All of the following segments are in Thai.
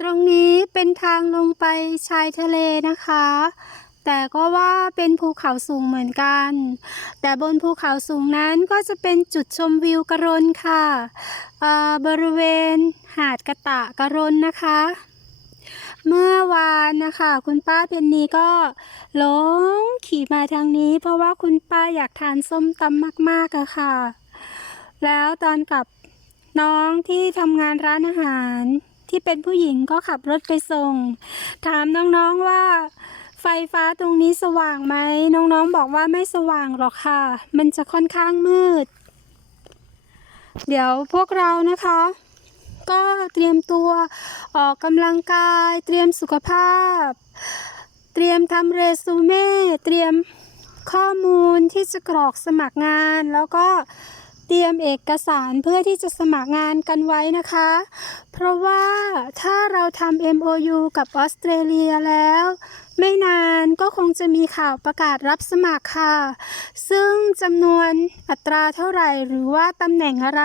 ตรงนี้เป็นทางลงไปชายทะเลนะคะ แต่ก็ว่าเป็นภูเขาสูงเหมือนกัน แต่บนภูเขาสูงนั้นก็จะเป็นจุดชมวิวกระรนค่ะเอ่อบริเวณหาดกระตะกระรนนะคะ เมื่อวานนะคะ คุณป้าเพนนีก็หลงขี่มาทางนี้ เพราะว่าคุณป้าอยากทานส้มตำมากๆอะค่ะ แล้วตอนกลับน้องที่ทำงานร้านอาหาร ที่เป็นผู้หญิงก็ขับรถไปส่ง ถามน้องๆว่า ไฟฟ้าตรงนี้สว่างไหมน้องๆบอกว่าไม่สว่างหรอกค่ะ มันจะค่อนข้างมืด เดี๋ยวพวกเรานะคะ ก็เตรียมตัวออกกำลังกาย เตรียมสุขภาพ เตรียมทำเรซูเม่เตรียมข้อมูลที่จะกรอกสมัครงานแล้วก็ เตรียมเอกสารเพื่อที่จะสมัครงานกันไว้นะคะ เพราะว่าถ้าเราทำ MOU กับออสเตรเลียแล้ว ไม่นานก็คงจะมีข่าวประกาศรับสมัครค่ะ ซึ่งจำนวนอัตราเท่าไหร่หรือว่าตำแหน่งอะไร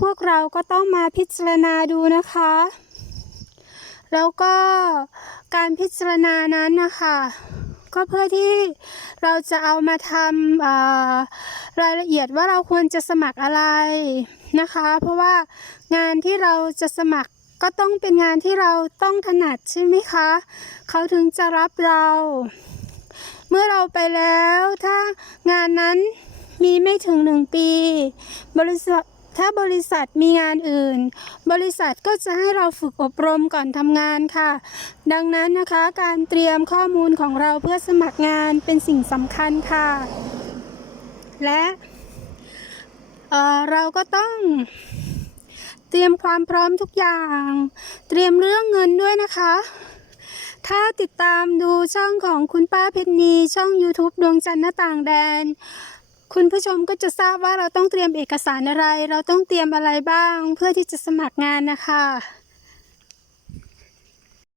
พวกเราก็ต้องมาพิจารณาดูนะคะ แล้วก็การพิจารณานั้นนะคะ ก็เพื่อที่เราจะเอามาทำรายละเอียดว่าเราควรจะสมัครอะไรนะคะ เพราะว่างานที่เราจะสมัครก็ต้องเป็นงานที่เราต้องถนัดใช่ไหมคะ เขาถึงจะรับเรา เมื่อเราไปแล้วถ้างานนั้นมีไม่ถึงหนึ่งปี บริษัท ถ้าบริษัทมีงานอื่น บริษัทก็จะให้เราฝึกอบรมก่อนทำงานค่ะ ดังนั้นนะคะการเตรียมข้อมูลของเราเพื่อสมัครงานเป็นสิ่งสำคัญค่ะ และเเราก็ต้องเตรียมความพร้อมทุกอย่าง เตรียมเรื่องเงินด้วยนะคะถ้าติดตามดูช่องของคุณป้าเพชรนีช่อง YouTube ดวงจันทร์หน้าต่างแดน คุณผู้ชมก็จะทราบว่าเราต้องเตรียมเอกสารอะไร เราต้องเตรียมอะไรบ้าง เพื่อที่จะสมัครงานนะคะ